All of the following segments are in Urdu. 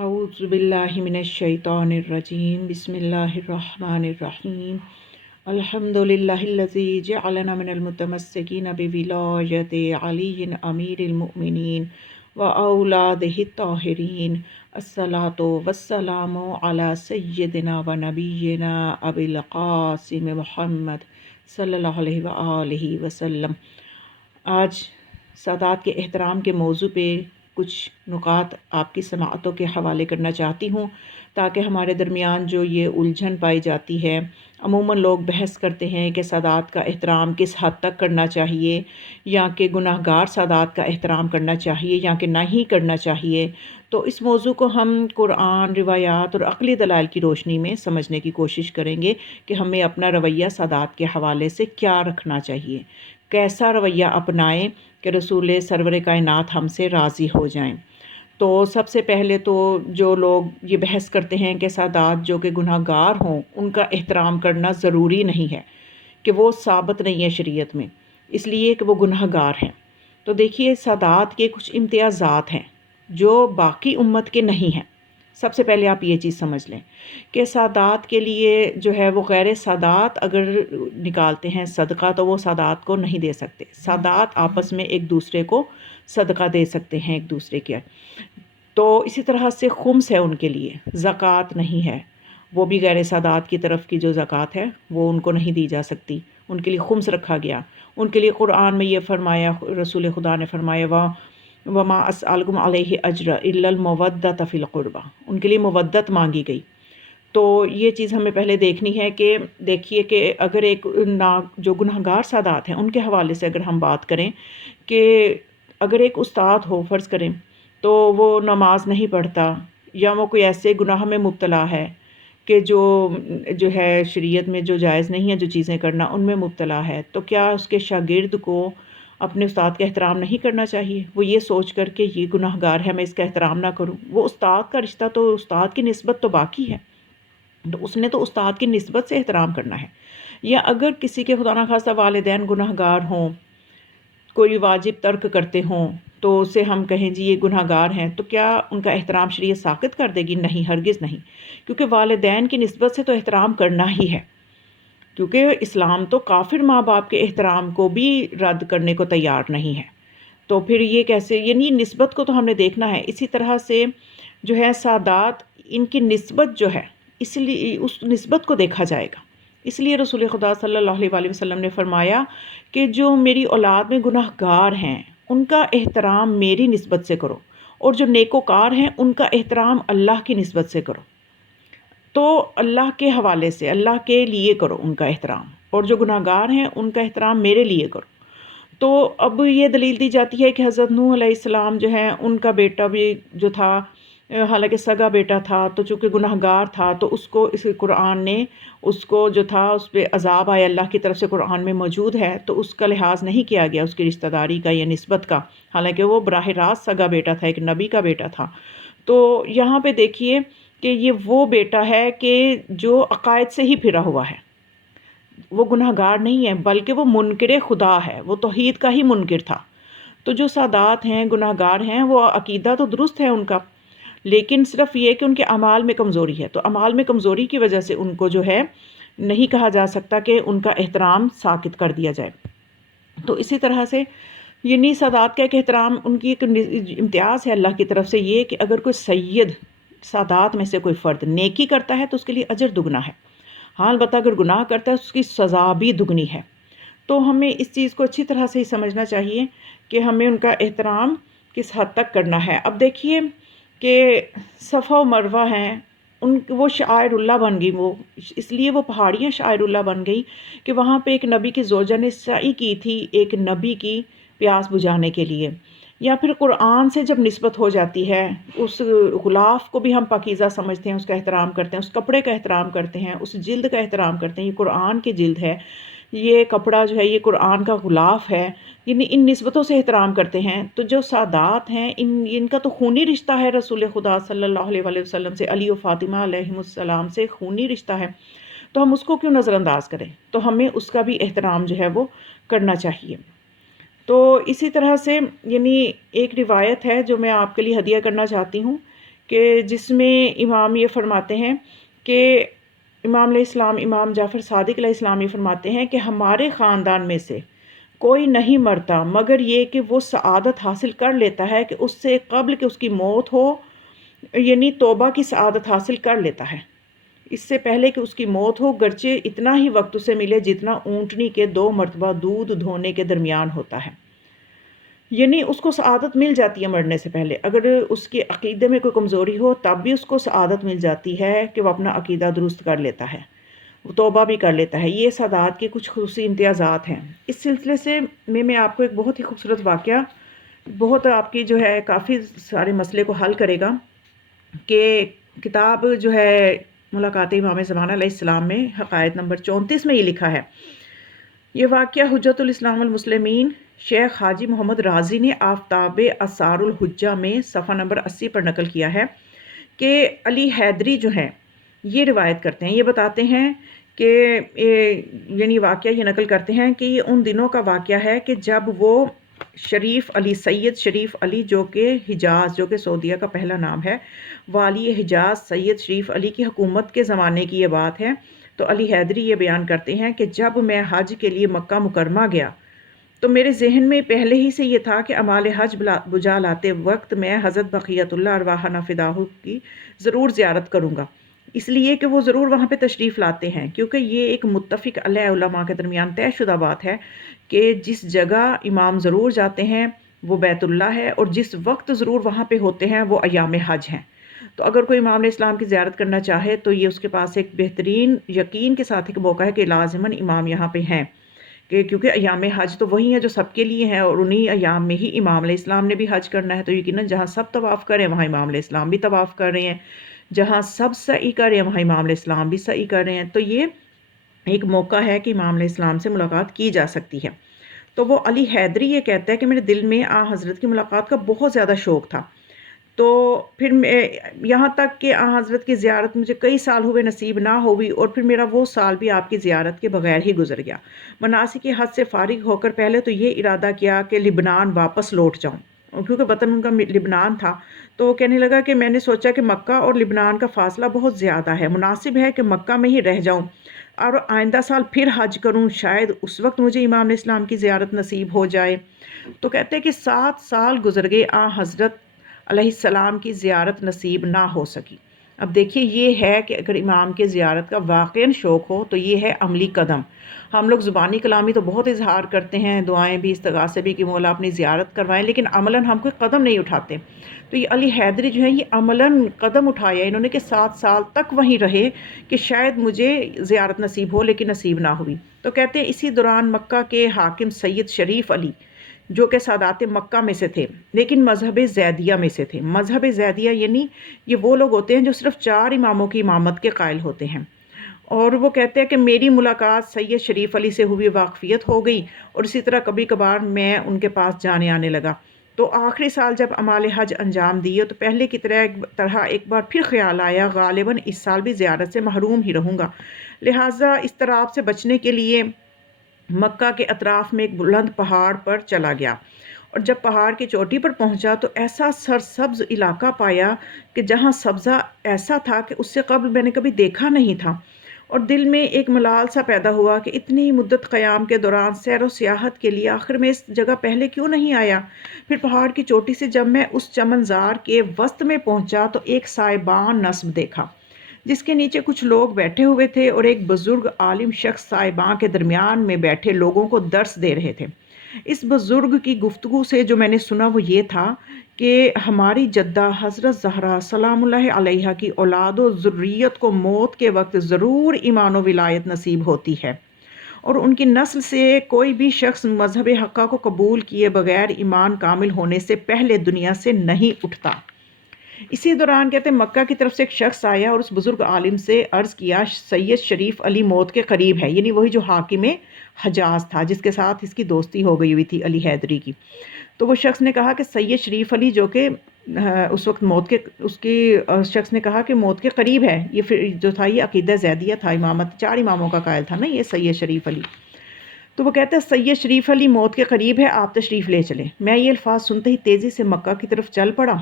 اعوذ باللہ من الشیطان الرجیم بسم اللہ الرحمن الرحیم الحمد للہ الذی جعلنا من المتمسکین بولایت علی امیر المؤمنین واولادہ الطاہرین الصلاۃ والسلام علی سیدنا و نبینا ابی القاسم محمد صلی اللہ علیہ وآلہ وسلم۔ آج سادات کے احترام کے موضوع پہ کچھ نکات آپ کی سماعتوں کے حوالے کرنا چاہتی ہوں، تاکہ ہمارے درمیان جو یہ الجھن پائی جاتی ہے، عموماً لوگ بحث کرتے ہیں کہ سادات کا احترام کس حد تک کرنا چاہیے، یا کہ گناہ گار سادات کا احترام کرنا چاہیے یا کہ نہیں کرنا چاہیے۔ تو اس موضوع کو ہم قرآن، روایات اور عقلی دلائل کی روشنی میں سمجھنے کی کوشش کریں گے کہ ہمیں اپنا رویہ سادات کے حوالے سے کیا رکھنا چاہیے، کیسا رویہ اپنائیں کہ رسول سرور کائنات ہم سے راضی ہو جائیں۔ تو سب سے پہلے تو جو لوگ یہ بحث کرتے ہیں کہ سادات جو کہ گناہ گار ہوں ان کا احترام کرنا ضروری نہیں ہے، کہ وہ ثابت نہیں ہے شریعت میں، اس لیے کہ وہ گناہ گار ہیں۔ تو دیکھیے، سادات کے کچھ امتیازات ہیں جو باقی امت کے نہیں ہیں۔ سب سے پہلے آپ یہ چیز سمجھ لیں کہ سادات کے لیے جو ہے وہ غیر سادات اگر نکالتے ہیں صدقہ تو وہ سادات کو نہیں دے سکتے۔ سادات آپس میں ایک دوسرے کو صدقہ دے سکتے ہیں ایک دوسرے کے۔ تو اسی طرح سے خمس ہے ان کے لیے، زکوٰۃ نہیں ہے، وہ بھی غیر سادات کی طرف کی جو زکوٰۃ ہے وہ ان کو نہیں دی جا سکتی، ان کے لیے خمس رکھا گیا۔ ان کے لیے قرآن میں یہ فرمایا، رسول خدا نے فرمایا وما اسألکم علیہ اجر الا المودۃ فی القربہ، ان کے لیے مودت مانگی گئی۔ تو یہ چیز ہمیں پہلے دیکھنی ہے کہ دیکھیے کہ اگر ایک جو گناہ گار سادات ہیں ان کے حوالے سے اگر ہم بات کریں کہ اگر ایک استاد ہو، فرض کریں تو وہ نماز نہیں پڑھتا یا وہ کوئی ایسے گناہ میں مبتلا ہے کہ جو ہے شریعت میں جو جائز نہیں ہے جو چیزیں کرنا ان میں مبتلا ہے، تو کیا اس کے شاگرد کو اپنے استاد کا احترام نہیں کرنا چاہیے؟ وہ یہ سوچ کر کہ یہ گناہ گار ہے میں اس کا احترام نہ کروں، وہ استاد کا رشتہ تو استاد کی نسبت تو باقی ہے، تو اس نے تو استاد کی نسبت سے احترام کرنا ہے۔ یا اگر کسی کے خدا نخواستہ والدین گناہ گار ہوں، کوئی واجب ترک کرتے ہوں تو اسے ہم کہیں جی یہ گناہ گار ہیں، تو کیا ان کا احترام شریعت ساقط کر دے گی؟ نہیں، ہرگز نہیں، کیونکہ والدین کی نسبت سے تو احترام کرنا ہی ہے، کیونکہ اسلام تو کافر ماں باپ کے احترام کو بھی رد کرنے کو تیار نہیں ہے۔ تو پھر یہ کیسے، یعنی نسبت کو تو ہم نے دیکھنا ہے۔ اسی طرح سے جو ہے سادات، ان کی نسبت جو ہے اس لیے اس نسبت کو دیکھا جائے گا۔ اس لیے رسول خدا صلی اللہ علیہ وآلہ وسلم نے فرمایا کہ جو میری اولاد میں گناہ گار ہیں ان کا احترام میری نسبت سے کرو، اور جو نیکوکار ہیں ان کا احترام اللہ کی نسبت سے کرو۔ تو اللہ کے حوالے سے، اللہ کے لیے کرو ان کا احترام، اور جو گناہ گار ہیں ان کا احترام میرے لیے کرو۔ تو اب یہ دلیل دی جاتی ہے کہ حضرت نوح علیہ السلام جو ہیں ان کا بیٹا بھی جو تھا، حالانکہ سگا بیٹا تھا تو چونکہ گناہ گار تھا تو اس کو اس قرآن نے اس کو جو تھا اس پہ عذاب آیا اللہ کی طرف سے، قرآن میں موجود ہے، تو اس کا لحاظ نہیں کیا گیا اس کی رشتہ داری کا یا نسبت کا، حالانکہ وہ براہ راست سگا بیٹا تھا، ایک نبی کا بیٹا تھا۔ تو یہاں پہ دیکھیے کہ یہ وہ بیٹا ہے کہ جو عقائد سے ہی پھرا ہوا ہے، وہ گناہ گار نہیں ہے بلکہ وہ منکر خدا ہے، وہ توحید کا ہی منکر تھا۔ تو جو سادات ہیں، گناہ گار ہیں، وہ عقیدہ تو درست ہے ان کا، لیکن صرف یہ کہ ان کے اعمال میں کمزوری ہے، تو اعمال میں کمزوری کی وجہ سے ان کو جو ہے نہیں کہا جا سکتا کہ ان کا احترام ساقط کر دیا جائے۔ تو اسی طرح سے یعنی سادات کا ایک احترام، ان کی ایک امتیاز ہے اللہ کی طرف سے یہ کہ اگر کوئی سید سادات میں سے کوئی فرد نیکی کرتا ہے تو اس کے لیے اجر دگنا ہے، ہاں البتہ اگر گناہ کرتا ہے اس کی سزا بھی دگنی ہے۔ تو ہمیں اس چیز کو اچھی طرح سے ہی سمجھنا چاہیے کہ ہمیں ان کا احترام کس حد تک کرنا ہے۔ اب دیکھیے کہ صفا و مروہ ہیں، وہ شعائر اللہ بن گئی، وہ اس لیے وہ پہاڑیاں شعائر اللہ بن گئی کہ وہاں پہ ایک نبی کی زوجہ نے سعی کی تھی ایک نبی کی پیاس بجھانے کے لیے۔ یا پھر قرآن سے جب نسبت ہو جاتی ہے، اس غلاف کو بھی ہم پاکیزہ سمجھتے ہیں، اس کا احترام کرتے ہیں، اس کپڑے کا احترام کرتے ہیں، اس جلد کا احترام کرتے ہیں، یہ قرآن کی جلد ہے، یہ کپڑا جو ہے یہ قرآن کا غلاف ہے، یعنی ان نسبتوں سے احترام کرتے ہیں۔ تو جو سادات ہیں ان کا تو خونی رشتہ ہے رسول خدا صلی اللہ علیہ وآلہ وسلم سے، علی و فاطمہ علیہم السلام سے خونی رشتہ ہے، تو ہم اس کو کیوں نظر انداز کریں؟ تو ہمیں اس کا بھی احترام جو ہے وہ کرنا چاہیے۔ تو اسی طرح سے یعنی ایک روایت ہے جو میں آپ کے لیے ہدیہ کرنا چاہتی ہوں کہ جس میں امام یہ فرماتے ہیں کہ امام علیہ السلام، امام جعفر صادق علیہ السلام یہ فرماتے ہیں کہ ہمارے خاندان میں سے کوئی نہیں مرتا مگر یہ کہ وہ سعادت حاصل کر لیتا ہے کہ اس سے قبل کہ اس کی موت ہو، یعنی توبہ کی سعادت حاصل کر لیتا ہے اس سے پہلے کہ اس کی موت ہو، گرچہ اتنا ہی وقت اسے ملے جتنا اونٹنی کے 2 مرتبہ دودھ دھونے کے درمیان ہوتا ہے۔ یعنی اس کو سعادت مل جاتی ہے مرنے سے پہلے، اگر اس کے عقیدے میں کوئی کمزوری ہو تب بھی اس کو سعادت مل جاتی ہے کہ وہ اپنا عقیدہ درست کر لیتا ہے، وہ توبہ بھی کر لیتا ہے۔ یہ سعادت کے کچھ خصوصی امتیازات ہیں۔ اس سلسلے سے میں آپ کو ایک بہت ہی خوبصورت واقعہ، بہت آپ کی جو ہے کافی سارے مسئلے کو حل کرے گا، کہ کتاب جو ہے ملاقات امام زمانہ علیہ السلام میں حقائق نمبر 34 میں یہ لکھا ہے۔ یہ واقعہ حجت الاسلام والمسلمین شیخ حاجی محمد رازی نے آفتاب اثار الحجہ میں صفحہ نمبر 80 پر نقل کیا ہے کہ علی حیدری جو ہیں یہ روایت کرتے ہیں، یہ بتاتے ہیں کہ یعنی واقعہ یہ نقل کرتے ہیں کہ یہ ان دنوں کا واقعہ ہے کہ جب وہ شریف علی، سید شریف علی جو کہ حجاز، جو کہ سعودیہ کا پہلا نام ہے، والی حجاز سید شریف علی کی حکومت کے زمانے کی یہ بات ہے۔ تو علی حیدری یہ بیان کرتے ہیں کہ جب میں حج کے لیے مکہ مکرمہ گیا تو میرے ذہن میں پہلے ہی سے یہ تھا کہ اعمال حج بجا لاتے وقت میں حضرت بقیت اللہ ارواحنا فداہ کی ضرور زیارت کروں گا، اس لیے کہ وہ ضرور وہاں پہ تشریف لاتے ہیں، کیونکہ یہ ایک متفق علیہ علماء کے درمیان طے شدہ بات ہے کہ جس جگہ امام ضرور جاتے ہیں وہ بیت اللہ ہے، اور جس وقت ضرور وہاں پہ ہوتے ہیں وہ ایام حج ہیں۔ تو اگر کوئی امام علیہ السلام کی زیارت کرنا چاہے تو یہ اس کے پاس ایک بہترین یقین کے ساتھ ایک موقع ہے کہ لازماً امام یہاں پہ ہیں، کہ کیونکہ ایام حج تو وہی ہیں جو سب کے لیے ہیں، اور انہی ایام میں ہی امام علیہ السلام نے بھی حج کرنا ہے، تو یقیناً جہاں سب طواف کریں وہاں امام علیہ السلام بھی طواف کر رہے ہیں، جہاں سب سعی کر رہے ہیں وہاں امام علیہ السلام بھی سعی کر رہے ہیں، تو یہ ایک موقع ہے کہ امام علیہ السلام سے ملاقات کی جا سکتی ہے۔ تو وہ علی حیدری یہ کہتا ہے کہ میرے دل میں حضرت کی ملاقات کا بہت زیادہ شوق تھا، تو پھر یہاں تک کہ حضرت کی زیارت مجھے کئی سال ہوئے نصیب نہ ہوئی، اور پھر میرا وہ سال بھی آپ کی زیارت کے بغیر ہی گزر گیا۔ مناسک حج سے فارغ ہو کر پہلے تو یہ ارادہ کیا کہ لبنان واپس لوٹ جاؤں، کیونکہ وطن ان کا لبنان تھا، تو وہ کہنے لگا کہ میں نے سوچا کہ مکہ اور لبنان کا فاصلہ بہت زیادہ ہے، مناسب ہے کہ مکہ میں ہی رہ جاؤں اور آئندہ سال پھر حج کروں، شاید اس وقت مجھے امام علیہ السلام کی زیارت نصیب ہو جائے۔ تو کہتے ہیں کہ 7 سال گزر گئے، حضرت علیہ السلام کی زیارت نصیب نہ ہو سکی۔ اب دیکھیے یہ ہے کہ اگر امام کے زیارت کا واقعاً شوق ہو تو یہ ہے عملی قدم۔ ہم لوگ زبانی کلامی تو بہت اظہار کرتے ہیں، دعائیں بھی، استغاثے بھی کہ مولا اپنی زیارت کروائیں، لیکن عملاً ہم کوئی قدم نہیں اٹھاتے۔ تو یہ علی حیدری جو ہے یہ عملاً قدم اٹھایا انہوں نے کہ 7 سال تک وہیں رہے کہ شاید مجھے زیارت نصیب ہو، لیکن نصیب نہ ہوئی۔ تو کہتے ہیں اسی دوران مکہ کے حاکم سید شریف علی جو کہ سادات مکہ میں سے تھے لیکن مذہب زیدیہ میں سے تھے، مذہب زیدیہ یعنی یہ وہ لوگ ہوتے ہیں جو صرف 4 اماموں کی امامت کے قائل ہوتے ہیں، اور وہ کہتے ہیں کہ میری ملاقات سید شریف علی سے ہوئی، واقفیت ہو گئی، اور اسی طرح کبھی کبھار میں ان کے پاس جانے آنے لگا۔ تو آخری سال جب اعمال حج انجام دیے تو پہلے کی طرح ایک بار پھر خیال آیا غالباً اس سال بھی زیارت سے محروم ہی رہوں گا، لہٰذا اضطراب سے بچنے کے لیے مکہ کے اطراف میں ایک بلند پہاڑ پر چلا گیا، اور جب پہاڑ کی چوٹی پر پہنچا تو ایسا سرسبز علاقہ پایا کہ جہاں سبزہ ایسا تھا کہ اس سے قبل میں نے کبھی دیکھا نہیں تھا، اور دل میں ایک ملال سا پیدا ہوا کہ اتنی مدت قیام کے دوران سیر و سیاحت کے لیے آخر میں اس جگہ پہلے کیوں نہیں آیا۔ پھر پہاڑ کی چوٹی سے جب میں اس چمنزار کے وسط میں پہنچا تو ایک سائبان نصب دیکھا جس کے نیچے کچھ لوگ بیٹھے ہوئے تھے، اور ایک بزرگ عالم شخص سائبان کے درمیان میں بیٹھے لوگوں کو درس دے رہے تھے۔ اس بزرگ کی گفتگو سے جو میں نے سنا وہ یہ تھا کہ ہماری جدہ حضرت زہرا سلام اللہ علیہا کی اولاد و ذریت کو موت کے وقت ضرور ایمان و ولایت نصیب ہوتی ہے، اور ان کی نسل سے کوئی بھی شخص مذہب حقہ کو قبول کیے بغیر ایمان کامل ہونے سے پہلے دنیا سے نہیں اٹھتا۔ اسی دوران کہتے ہیں مکہ کی طرف سے ایک شخص آیا اور اس بزرگ عالم سے عرض کیا سید شریف علی موت کے قریب ہے، یعنی وہی جو حاکم حجاز تھا جس کے ساتھ اس کی دوستی ہو گئی ہوئی تھی علی حیدری کی۔ تو وہ شخص نے کہا کہ سید شریف علی جو کہ اس وقت شخص نے کہا کہ موت کے قریب ہے، یہ پھر جو تھا یہ عقیدہ زیدیہ تھا، امامت 4 اماموں کا قائل تھا نا یہ سید شریف علی۔ تو وہ کہتے ہیں سید شریف علی موت کے قریب ہے، آپ تشریف لے چلیں۔ میں یہ الفاظ سنتے ہی تیزی سے مکہ کی طرف چل پڑا،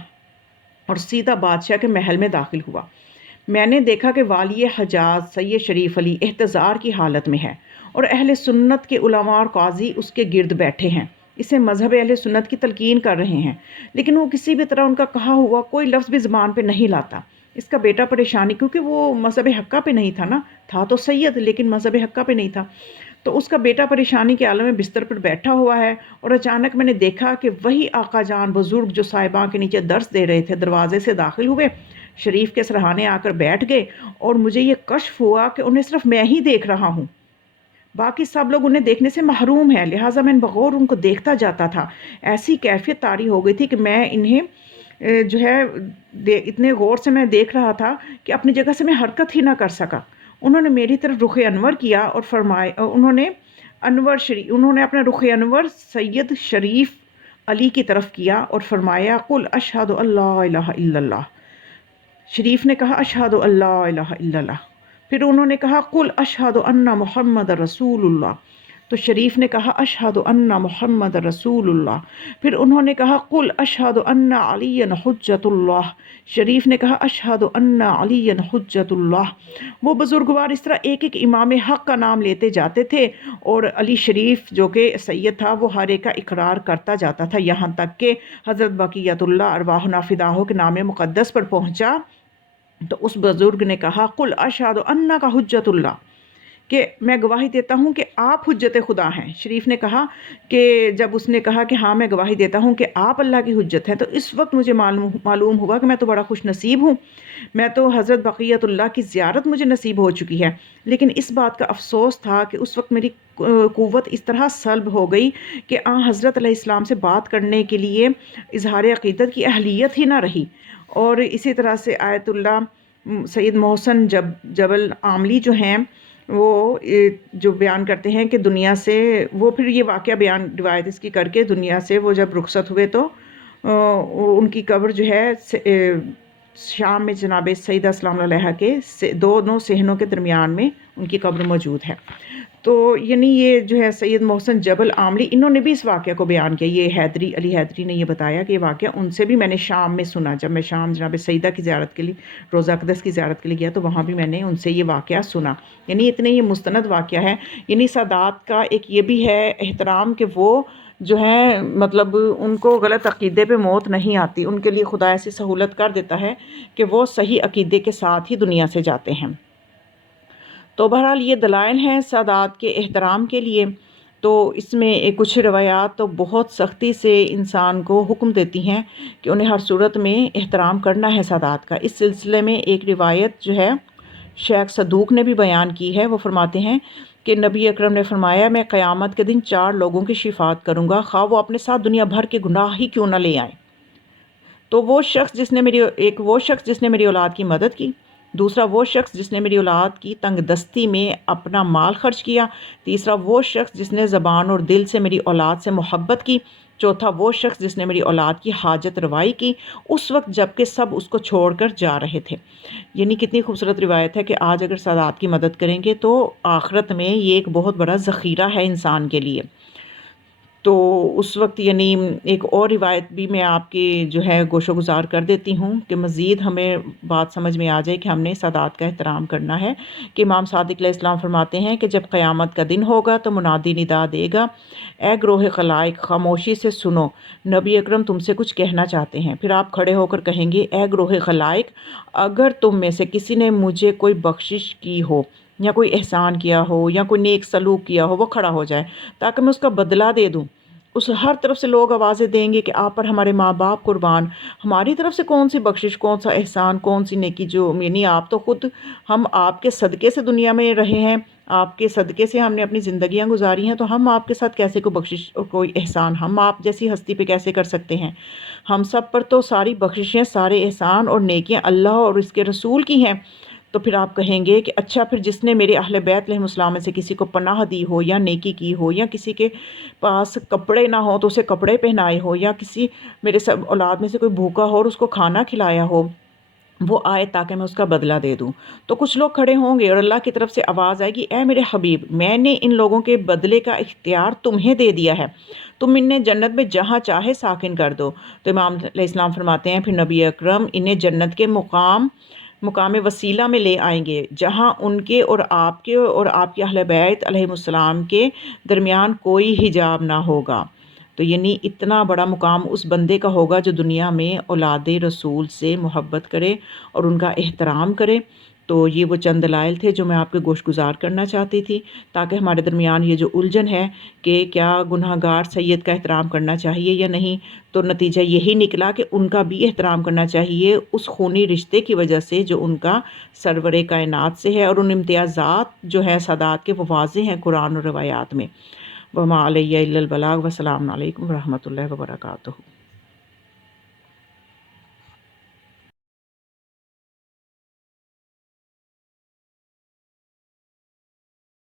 اور سیدھا بادشاہ کے محل میں داخل ہوا۔ میں نے دیکھا کہ والی حجاز سید شریف علی احتضار کی حالت میں ہے اور اہل سنت کے علماء اور قاضی اس کے گرد بیٹھے ہیں، اسے مذہب اہل سنت کی تلقین کر رہے ہیں، لیکن وہ کسی بھی طرح ان کا کہا ہوا کوئی لفظ بھی زبان پہ نہیں لاتا۔ اس کا بیٹا پریشانی، کیونکہ وہ مذہب حقہ پہ نہیں تھا نا، تھا تو سید لیکن مذہب حقہ پہ نہیں تھا، تو اس کا بیٹا پریشانی کے عالم میں بستر پر بیٹھا ہوا ہے، اور اچانک میں نے دیکھا کہ وہی آقا جان بزرگ جو صاحباں کے نیچے درس دے رہے تھے دروازے سے داخل ہوئے، شریف کے سرہانے آ کر بیٹھ گئے، اور مجھے یہ کشف ہوا کہ انہیں صرف میں ہی دیکھ رہا ہوں، باقی سب لوگ انہیں دیکھنے سے محروم ہیں، لہٰذا میں بغور ان کو دیکھتا جاتا تھا۔ ایسی کیفیت طاری ہو گئی تھی کہ میں انہیں جو ہے اتنے غور سے میں دیکھ رہا تھا کہ اپنی جگہ سے میں حرکت ہی نہ کر سکا۔ انہوں نے میری طرف رخ انور کیا اور فرمایا، انہوں نے اپنا رخ انور سید شریف علی کی طرف کیا اور فرمایا، قل اشہد اللہ الہ الا اللہ۔ شریف نے کہا اشہد اللہ الہ الا اللہ، پھر انہوں نے کہا قل اشہد ان محمد رسول اللہ، تو شریف نے کہا اشہد ان محمد رسول اللہ، پھر انہوں نے کہا قل اشہد ان علی حجت اللہ، شریف نے کہا اشہد ان علی حجت اللہ۔ وہ بزرگوار اس طرح ایک ایک امام حق کا نام لیتے جاتے تھے، اور علی شریف جو کہ سید تھا وہ ہر ایک کا اقرار کرتا جاتا تھا، یہاں تک کہ حضرت بقیت اللہ ارواحنا فداہ کے نام مقدس پر پہنچا تو اس بزرگ نے کہا قل اشہد ان کا حجت اللہ، کہ میں گواہی دیتا ہوں کہ آپ حجت خدا ہیں۔ شریف نے کہا کہ جب اس نے کہا کہ ہاں میں گواہی دیتا ہوں کہ آپ اللہ کی حجت ہیں، تو اس وقت مجھے معلوم ہوا کہ میں تو بڑا خوش نصیب ہوں، میں تو حضرت بقیت اللہ کی زیارت مجھے نصیب ہو چکی ہے۔ لیکن اس بات کا افسوس تھا کہ اس وقت میری قوت اس طرح سلب ہو گئی کہ حضرت علیہ السلام سے بات کرنے کے لیے اظہار عقیدت کی اہلیت ہی نہ رہی۔ اور اسی طرح سے آیت اللہ سید محسن جبل عاملی جو ہیں، وہ جو بیان کرتے ہیں کہ دنیا سے وہ پھر یہ واقعہ بیان روایت اس کی کر کے دنیا سے وہ جب رخصت ہوئے تو ان کی قبر جو ہے شام میں جناب سیدہ سلام علیہ کے دونوں صحنوں کے درمیان میں ان کی قبر موجود ہے۔ تو یعنی یہ جو ہے سید محسن جبل عاملی، انہوں نے بھی اس واقعہ کو بیان کیا، یہ علی حیدری نے یہ بتایا کہ یہ واقعہ ان سے بھی میں نے شام میں سنا، جب میں شام جناب سیدہ کی زیارت کے لیے روضہ اقدس کی زیارت کے لیے گیا تو وہاں بھی میں نے ان سے یہ واقعہ سنا۔ یعنی اتنے یہ مستند واقعہ ہے۔ یعنی سادات کا ایک یہ بھی ہے احترام کہ وہ جو ہے مطلب ان کو غلط عقیدے پہ موت نہیں آتی، ان کے لیے خدا ایسی سہولت کر دیتا ہے کہ وہ صحیح عقیدے کے ساتھ ہی دنیا سے جاتے ہیں۔ تو بہرحال یہ دلائل ہیں سادات کے احترام کے لیے۔ تو اس میں کچھ روایات تو بہت سختی سے انسان کو حکم دیتی ہیں کہ انہیں ہر صورت میں احترام کرنا ہے سادات کا۔ اس سلسلے میں ایک روایت جو ہے شیخ صدوق نے بھی بیان کی ہے، وہ فرماتے ہیں کہ نبی اکرم نے فرمایا، میں قیامت کے دن 4 لوگوں کی شفاعت کروں گا، خواہ وہ اپنے ساتھ دنیا بھر کے گناہ ہی کیوں نہ لے آئیں۔ تو وہ شخص جس نے میری اولاد کی مدد کی، دوسرا وہ شخص جس نے میری اولاد کی تنگ دستی میں اپنا مال خرچ کیا، تیسرا وہ شخص جس نے زبان اور دل سے میری اولاد سے محبت کی، چوتھا وہ شخص جس نے میری اولاد کی حاجت روائی کی اس وقت جب کہ سب اس کو چھوڑ کر جا رہے تھے۔ یعنی کتنی خوبصورت روایت ہے کہ آج اگر سادات کی مدد کریں گے تو آخرت میں یہ ایک بہت بڑا ذخیرہ ہے انسان کے لیے۔ تو اس وقت یعنی ایک اور روایت بھی میں آپ کی جو ہے گوشہ گزار کر دیتی ہوں کہ مزید ہمیں بات سمجھ میں آ جائے کہ ہم نے سادات کا احترام کرنا ہے، کہ امام صادق علیہ السلام فرماتے ہیں کہ جب قیامت کا دن ہوگا تو منادی ندا دے گا، اے گروہ خلائق خاموشی سے سنو، نبی اکرم تم سے کچھ کہنا چاہتے ہیں۔ پھر آپ کھڑے ہو کر کہیں گے، اے گروہ خلائق، اگر تم میں سے کسی نے مجھے کوئی بخشش کی ہو یا کوئی احسان کیا ہو یا کوئی نیک سلوک کیا ہو، وہ کھڑا ہو جائے تاکہ میں اس کا بدلہ دے دوں۔ اس ہر طرف سے لوگ آوازیں دیں گے کہ آپ پر ہمارے ماں باپ قربان، ہماری طرف سے کون سی بخشش، کون سا احسان، کون سی نیکی، جو یعنی آپ تو خود، ہم آپ کے صدقے سے دنیا میں رہے ہیں، آپ کے صدقے سے ہم نے اپنی زندگیاں گزاری ہیں، تو ہم آپ کے ساتھ کیسے کوئی بخشش اور کوئی احسان ہم آپ جیسی ہستی پہ کیسے کر سکتے ہیں؟ ہم سب پر تو ساری بخششیں، سارے احسان اور نیکیاں اللہ اور اس کے رسول کی ہیں۔ تو پھر آپ کہیں گے کہ اچھا، پھر جس نے میرے اہل بیت علیہ السلام میں سے کسی کو پناہ دی ہو یا نیکی کی ہو، یا کسی کے پاس کپڑے نہ ہو تو اسے کپڑے پہنائے ہو، یا کسی میرے سب اولاد میں سے کوئی بھوکا ہو اور اس کو کھانا کھلایا ہو، وہ آئے تاکہ میں اس کا بدلہ دے دوں۔ تو کچھ لوگ کھڑے ہوں گے اور اللہ کی طرف سے آواز آئے گی، اے میرے حبیب، میں نے ان لوگوں کے بدلے کا اختیار تمہیں دے دیا ہے، تم انہیں جنت میں جہاں چاہے ساکن کر دو۔ تو امام علیہ السلام فرماتے ہیں، پھر نبی اکرم انہیں جنت کے مقام وسیلہ میں لے آئیں گے، جہاں ان کے اور آپ کے اہل بیت علیہ السلام کے درمیان کوئی حجاب نہ ہوگا۔ تو یعنی اتنا بڑا مقام اس بندے کا ہوگا جو دنیا میں اولاد رسول سے محبت کرے اور ان کا احترام کرے۔ تو یہ وہ چند دلائل تھے جو میں آپ کے گوش گزار کرنا چاہتی تھی، تاکہ ہمارے درمیان یہ جو الجھن ہے کہ کیا گناہ گار سید کا احترام کرنا چاہیے یا نہیں، تو نتیجہ یہی نکلا کہ ان کا بھی احترام کرنا چاہیے اس خونی رشتے کی وجہ سے جو ان کا سرور کائنات سے ہے، اور ان امتیازات جو ہیں سادات کے وہ واضح ہیں قرآن اور روایات میں۔ وما علیہ الا البلاغ، والسلام علیکم ورحمۃ اللہ وبرکاتہ۔